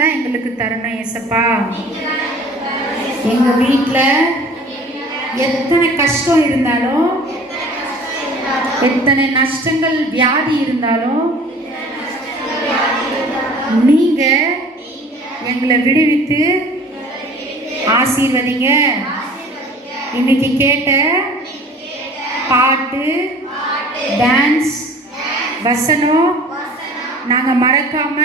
தான் எங்களுக்கு தரணும் ஏசப்பா. எங்க வீட்டுல எத்தனை கஷ்டம் இருந்தாலும், எத்தனை நஷ்டங்கள் வியாதி இருந்தாலும் நீங்க எங்களை விடுவித்து ஆசீர்வதிங்க. இன்னைக்கு கேட்ட பாட்டு, டான்ஸ், வசனம் நாங்க மறக்காம